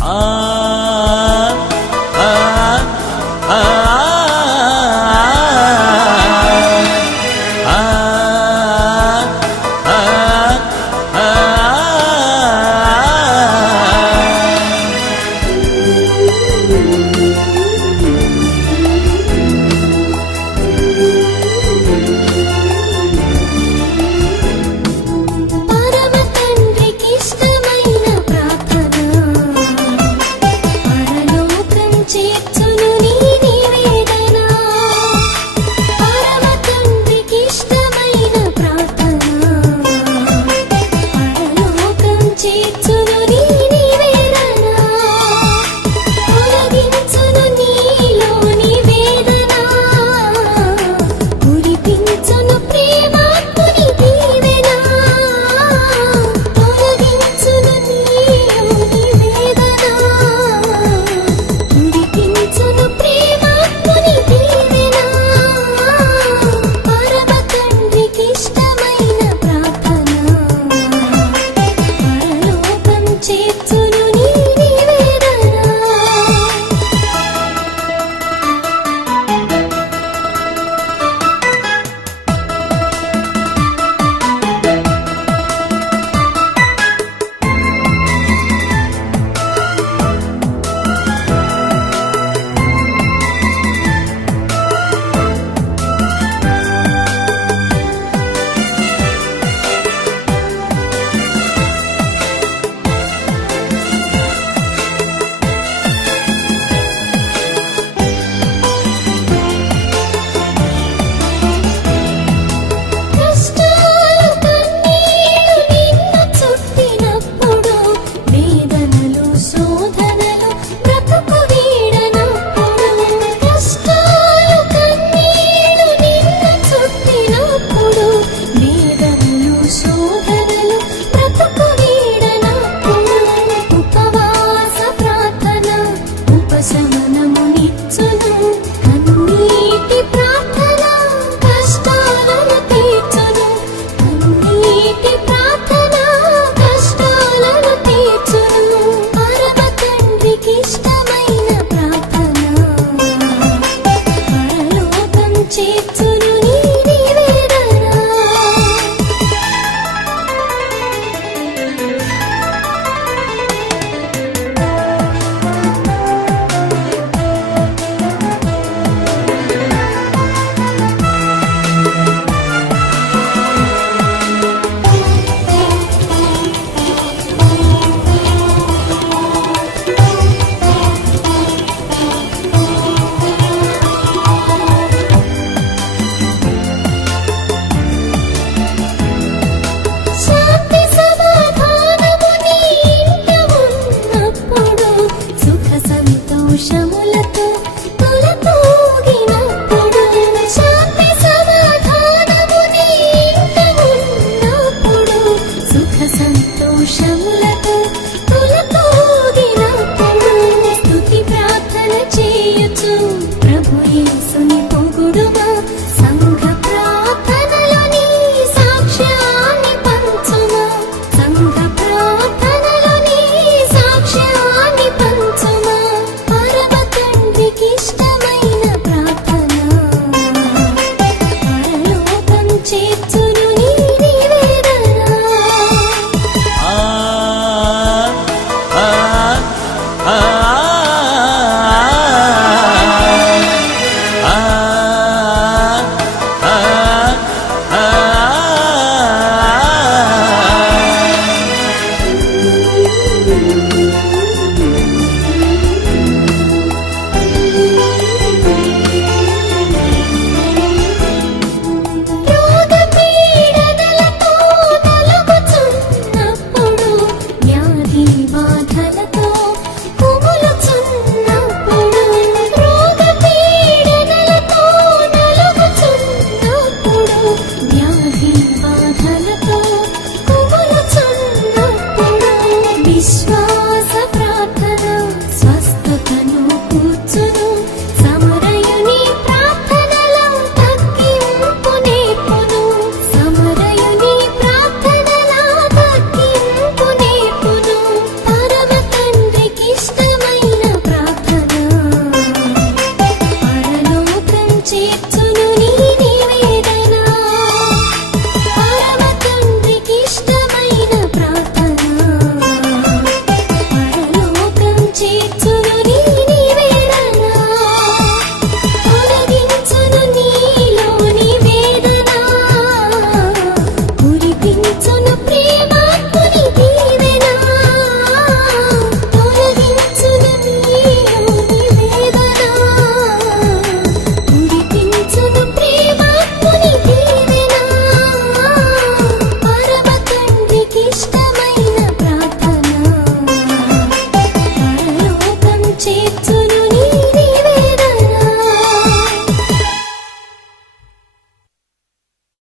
Ah. to know cheap to escuto.